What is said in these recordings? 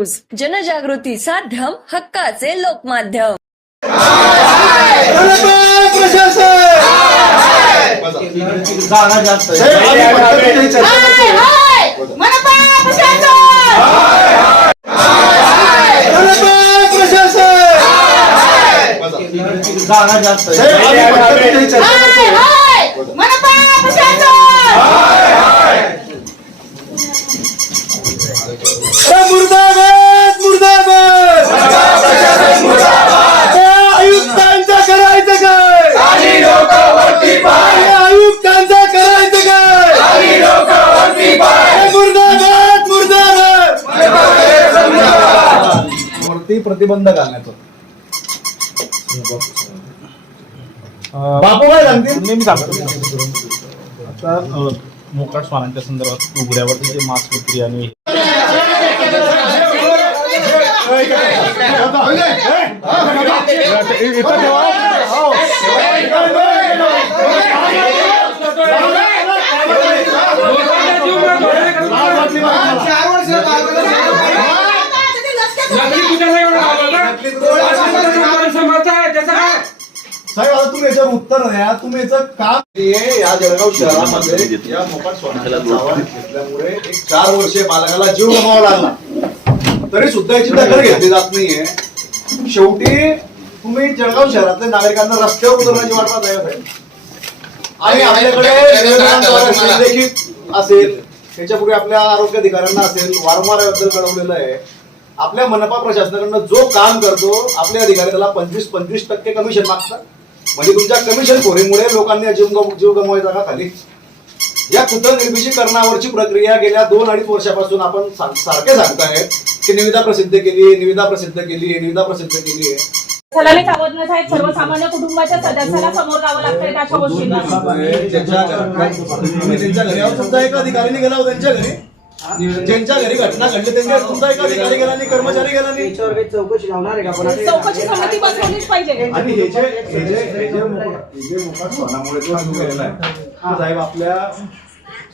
News जनजागृती साध्यम हक्काचे लोकमाध्यम. जागा वरती प्रतिबंध घालण्याचं बापू काय सांगतील? मी सांगतो. आता अ, मोकाट स्वारांच्या संदर्भात उघड्यावरती जे मास्क विक्री आणि साहेब आता तुम्ही याच्यावर उत्तर द्या. तुम्ही याचं काम या जळगाव शहरामध्ये या मोकाट घेतल्यामुळे एक चार वर्षे बालकाला जीव गमावा लागला. तरी सुद्धा याची दखल घेतली जात नाहीये. शेवटी तुम्ही जळगाव शहरातल्या नागरिकांना रस्त्यावर उतरण्याची वाट का साहेब? आणि आपल्याकडे असेल. त्याच्यापूर्वी आपल्या आरोग्य अधिकाऱ्यांना असेल. वारंवार याबद्दल कळवलेलं आहे. आपल्या मनपा प्रशासनाकडनं जो काम करतो आपले अधिकारी त्याला पंचवीस पंचवीस टक्के कमिशन मागतात. म्हणजे तुमच्या कमिशन खोरीमुळे लोकांनी जीव जीव गमवायचा का खाली. या निर्मितीकरणावरची प्रक्रिया गेल्या दोन अडीच वर्षापासून आपण सारखे सांगतायत की निविदा प्रसिद्ध केली निविदा प्रसिद्ध केली निविदा प्रसिद्ध केली आहे. सर्वसामान्य कुटुंबाच्या सदस्याला समोर जावं लागतंय अशा गोष्टींना ज्यांच्या घरी- तुम्ही त्यांच्या घरी तुमचा एका अधिकाऱ्याने गेला हो त्यांच्या घरी. ज्यांच्या घरी घटना घडली त्यांच्या तुमचा एका अधिकारी गेला नाही कर्मचारी गेला नाही. चौकशी लावणार आहे का? कोणाची? चौकशी समिती बसवलीच पाहिजे. आणि हे जे हे जे हे जे मोकाट- हे जे मोकाट स्वानामुळे जो सुरू केलेला आहे हा साहेब आपल्या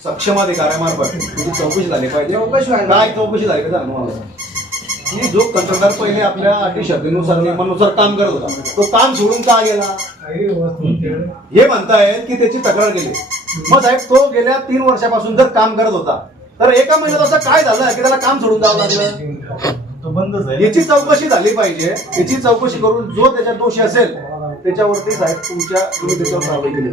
सक्षम अधिकाऱ्यामार्फत त्याची चौकशी झाली पाहिजे. चौकशी व्हायला काय चौकशी झाली का मला की जो कंत्राटदार पहिले आपल्या अटी शर्तीनुसार नियमानुसार काम करत होता तो काम सोडून का गेला? हे म्हणतायत की त्याची तक्रार केली. मग साहेब तो गेल्या तीन वर्षापासून जर काम करत होता तर एका महिन्यात असं काय झालं की त्याला काम सोडून जावं लागलं? याची चौकशी झाली पाहिजे. याची चौकशी करून जो त्याच्यात दोषी असेल त्याच्यावरती साहेब तुमच्या तुम्ही त्याच्यावर कारवाई केली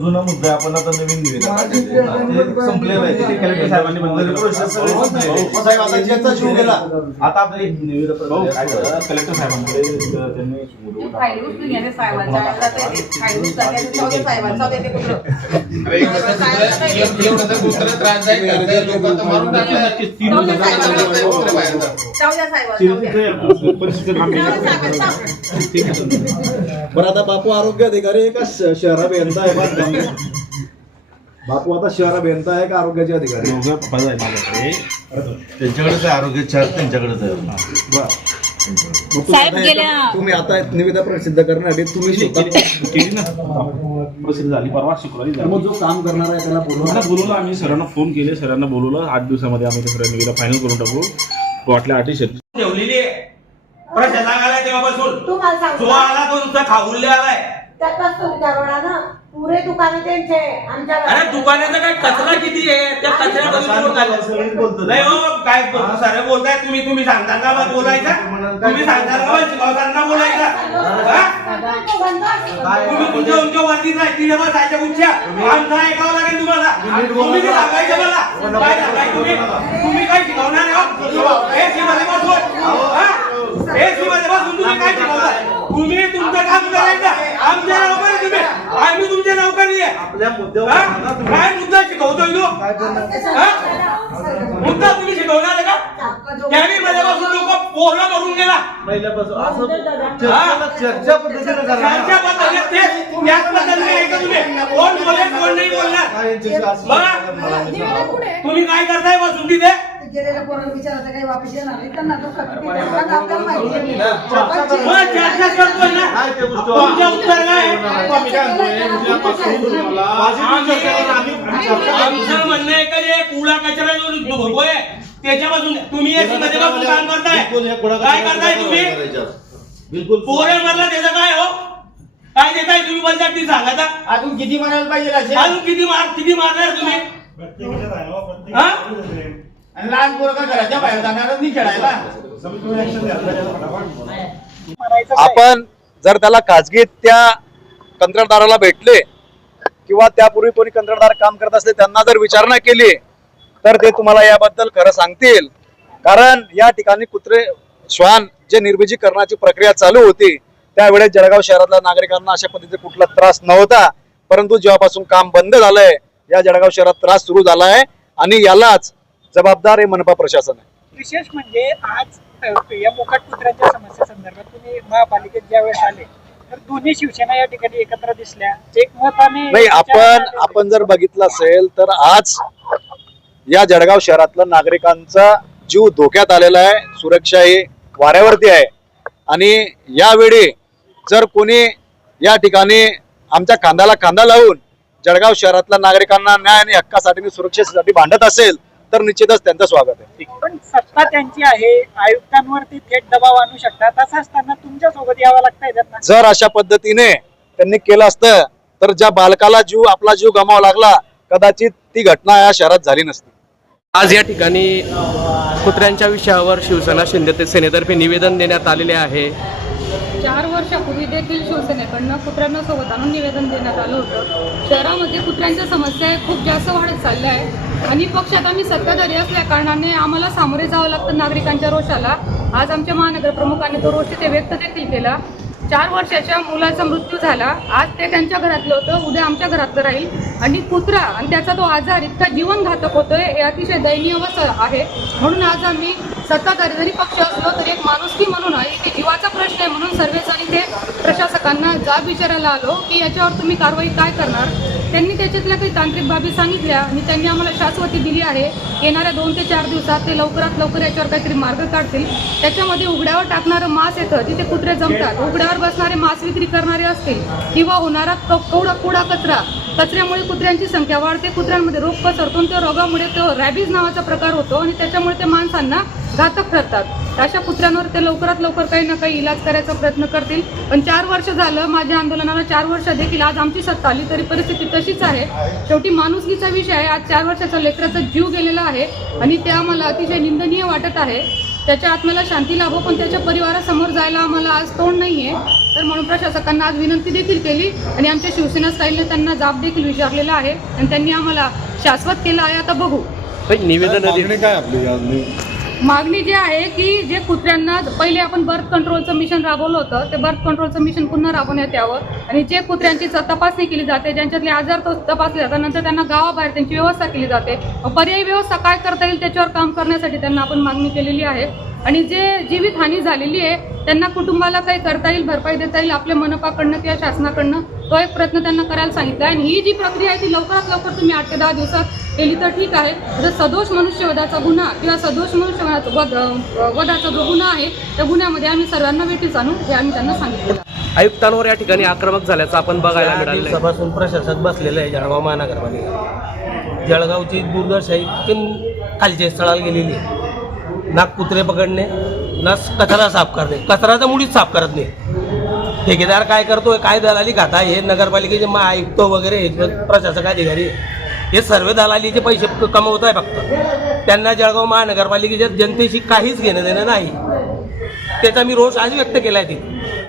जुना मुद्दा आपण आता नवीन निवेदन ते संपलेलं आहे ते कलेक्टर साहेबांनी बंद प्रोसेस सगळी संपलेली आहे. मग साहेब आता ज्याचा जीव गेला आता आपलं एक निवेदन प्रक्रिया काय झालं, कलेक्टर साहेबांकडे अ, त्यांनी ठीक आहे. बरं आता बापू आरोग्य अधिकारी आहे का? शहरा अभियंता आहे? बापू आता शहर अभियंता आहे का आरोग्याचे अधिकारी? दोघं पद आहे माझ्याकडे. त्यांच्याकडेच आहे आरोग्य चार त्यांच्याकडेच आहे बरं. मग तुम्ही साहेब आता गेल्या- तुम्ही आता निविदा प्रसिद्ध करण्यासाठी तुम्ही स्वतः केली केली ना. प्रसिद्ध झाली परवा शुक्रवारी तर मग झाली जो काम करणार आहे त्याला बोलवा. त्यांना बोलवलं आम्ही सरांना फोन केले सरांना बोलवलं. आठ दिवसामध्ये आम्ही ते निविदा फायनल करून टाकू. वाटल्या अटी शेत ठेवलेली आहे. प्रशासनाला आलाय तेव्हापासून. तू मला सांग जो आला तो नुसता खाऊले आलाय. त्यातच पुरे दुकान त्यांचे आमच्या अरे दुकानाचा काय कचरा किती आहे? त्या कचऱ्यामध्ये घालतं? नाही हो काय सारे बोलताय तुम्ही तुम्ही सांगता का मग बोलायचा. तुम्ही सांगता का मग शिकवताना बोलायचा. हा? तुम्ही तुमच्या तुमच्या वरती राहतील बसायच्या उच्च्या आमचा ऐकावं लागेल तुम्हाला. तुम्ही ते सांगायचं मला. काय सांगायचं तुम्ही? तुम्ही काय शिकवणार आहे हो? बसून. हा? एसी मध्ये बसून तुम्ही काय शिकवता तुम्ही तुमचं काम करायचं आमच्या नोकरी तुम्ही. आम्ही तुमच्या नोकरी आहे. आपल्या मुद्द्यावर हा? सांगा तुम्ही. काय मुद्दा शिकवतोय तू? मुद्दा तुम्ही शिकवणार आहे का? मध्ये बसून लोक पोरं करून गेला. पहिल्यापासून असं चर्चा चर्चा पद्धतीने करा त्यांच्या पद्धतीने ते त्याच पद्धतीने तुम्ही? कोण बोलेल कोण नाही बोलणार? तुम्ही काय करताय? बसून तिथे गेलेल्या पोराला विचारायचं काही वापस येणार नाही. त्यांना दुःख आपल्याला माहिती चर्चा करतोय ना. तुमच्या उत्तर काय. आमचं म्हणणं आहे का जे कचरा जो त्याच्यापासून तुम्ही एसी मध्ये बसून काम करताय. हे काय करताय तुम्ही. बिलकुल. पोरांमधला त्याचं काय हो? काय देताय तुम्ही बोलतात ती सांगा आता. अजून किती म्हणायला पाहिजे अजून किती मार किती मारणार तुम्ही? हा? आणि लहान पोरं घराच्या बाहेर जाणार नाही खेळायला. आपण जर त्याला खाजगीत त्या कंत्राटदाराला भेटले किंवा त्यापूर्वी कोणी कंत्राटदार काम करत असले त्यांना जर विचारणा केली तर ते तुम्हाला याबद्दल खरं सांगतील. कारण या ठिकाणी कुत्रे श्वान जे निर्बीजीकरणाची प्रक्रिया चालू होती त्यावेळेस जळगाव शहरातल्या नागरिकांना अशा पद्धतीचा कुठला त्रास नव्हता. परंतु जेव्हापासून काम बंद झालंय या जळगाव शहरात त्रास सुरू झालाय आणि यालाच जबाबदार हे मनपा प्रशासन. आहे विशेष म्हणजे आज या मोकाट कुत्र्यांच्या समस्या संदर्भात तुम्ही महापालिकेत ज्यावेळेस आले तर दोन्ही शिवसेना या ठिकाणी एकत्र दिसल्या. एक मताने नाही आपण आपण जर बघितलं असेल तर आज या जळगाव शहरातलं नागरिकांचा जीव धोक्यात आलेला आहे सुरक्षा ही वाऱ्यावरती आहे. आणि यावेळी जर कोणी या ठिकाणी आमच्या खांद्याला खांदा लावून जळगाव शहरातल्या नागरिकांना न्याय आणि हक्कासाठी आणि सुरक्षेसाठी भांडत असेल तर निश्चितच त्यांचं स्वागत आहे. पण सत्ता त्यांची आहे आयुक्तांवरती थेट दबाव आणू शकतात असं असताना तुमच्यासोबत यावं लागतंय त्यांना जर अशा पद्धतीने त्यांनी केलं असतं तर ज्या बालकाला जीव आपला जीव गमावा लागला कदाचित ती घटना या शहरात झाली नसती. आज या ठिकाणी कुत्र्यांच्या विषयावर शिवसेना शिंदे सेनेतर्फे निवेदन देण्यात आलेले आहे. चार वर्षापूर्वी देखील शिवसेनेकडनं कुत्र्यांना सोबत आणून निवेदन देण्यात आलं होतं. शहरामध्ये कुत्र्यांच्या समस्या खूप जास्त वाढत चालल्या आहेत. आणि पक्षात आम्ही सत्ताधारी असल्या कारणाने आम्हाला सामोरे जावं लागतं नागरिकांच्या रोषाला. आज आमच्या महानगरप्रमुखांनी तो रोष तिथे व्यक्त देखील केला. चार वर्षाच्या मुलाचा मृत्यू झाला. आज ते त्यांच्या घरातलं होतं उद्या आमच्या घरातलं राहील. आणि कुत्रा आणि त्याचा तो आजार इतका जीवनघातक होतोय हे अतिशय दयनीय अवस्था आहे. म्हणून आज आम्ही सत्ताधारी जरी पक्ष असलो तरी एक माणुसकी म्हणून आहे जीवाचा प्रश्न आहे म्हणून सर्वजण इथे प्रशासकांना जाब विचारायला आलो की याच्यावर तुम्ही कारवाई काय करणार? त्यांनी त्याच्यातल्या काही तांत्रिक बाबी सांगितल्या आणि त्यांनी आम्हाला शाश्वती दिली आहे. येणाऱ्या दोन ते चार दिवसात ते लवकरात लवकर याच्यावर काहीतरी मार्ग काढतील. त्याच्यामध्ये उघड्यावर टाकणारं मांस येतं. तिथे कुत्रे जमतात उघड्यावर बसणारे मांस विक्री करणारे असतील किंवा होणारा क- कवडा कुडा कचरा कचऱ्यामुळे कुत्र्यांची संख्या वाढते कुत्र्यांमध्ये रोग पसरतो आणि त्या रोगामुळे तो रॅबीज नावाचा प्रकार होतो आणि त्याच्यामुळे ते माणसांना घातक ठरतात. अशा कुत्र्यांवर ते लवकरात लवकर काही ना काही इलाज करायचा प्रयत्न करतील. पण चार वर्ष झालं माझ्या आंदोलनाला चार वर्ष देखील आज आमची सत्ता आली तरी परिस्थिती तशीच आहे. शेवटी माणुसकीचा विषय आहे. आज चार वर्षाचा लेकराचा जीव गेलेला आहे आणि ते आम्हाला अतिशय निंदनीय वाटत आहे. त्याच्या आत्म्याला शांती लाभो पण त्याच्या परिवारासमोर जायला आम्हाला आज तोंड नाहीये. तर म्हणून प्रशासकांना आज विनंती देखील केली आणि आमच्या शिवसेना स्टाईलने त्यांना जाब देखील विचारलेला आहे आणि त्यांनी आम्हाला शाश्वत केलं आहे. आता बघू. निवेदन मागणी जी आहे की जे कुत्र्यांना पहिले आपण बर्थ कंट्रोलचं मिशन राबवलं होतं ते बर्थ कंट्रोलचं मिशन पुन्हा राबवण्यात यावं. आणि जे कुत्र्यांची तपासणी केली जाते ज्यांच्यातले आजार तो तपासले जातात नंतर त्यांना गावाबाहेर त्यांची व्यवस्था केली जाते. पर्यायी व्यवस्था काय करता येईल त्याच्यावर काम करण्यासाठी त्यांना आपण मागणी केलेली आहे. आणि जे जीवितहानी झालेली आहे त्यांना कुटुंबाला काही करता येईल भरपाई देता येईल आपल्या मनपाकडनं किंवा शासनाकडनं तो एक प्रयत्न त्यांना करायला सांगितला आहे. आणि ही जी प्रक्रिया आहे ती लवकरात लवकर तुम्ही आठ ते दहा दिवसात केली तर ठीक आहे. जर सदोष मनुष्यवधाचा गुन्हा किंवा सदोष मनुष्यवधाचा वध वधाचा जो गुन्हा आहे त्या गुन्ह्यामध्ये आम्ही सर्वांना भेटीस आणू हे आम्ही त्यांना सांगितलं. आयुक्तांवर या ठिकाणी आक्रमक झाल्याचं आपण बघायला मिळालं. दिवसापासून प्रशासक बसलेलं आहे जळगाव महानगरपालिका जळगावची दुर्दशाही इतकी खालच्या स्थळाला गेलेली आहे. ना कुत्रे पकडणे ना कचरा साफ करणे. कचरा तर मुळीच साफ करत नाही. ठेकेदार काय करतोय काय दलाली खाता हे नगरपालिकेचे मा आयुक्त वगैरे प्रशासक अधिकारी हे सर्व दलालीचे पैसे कमवत आहे फक्त. त्यांना जळगाव महानगरपालिकेच्या जनतेशी काहीच घेणं देणं नाही. त्याचा मी रोष आज व्यक्त केला आहे तिथे.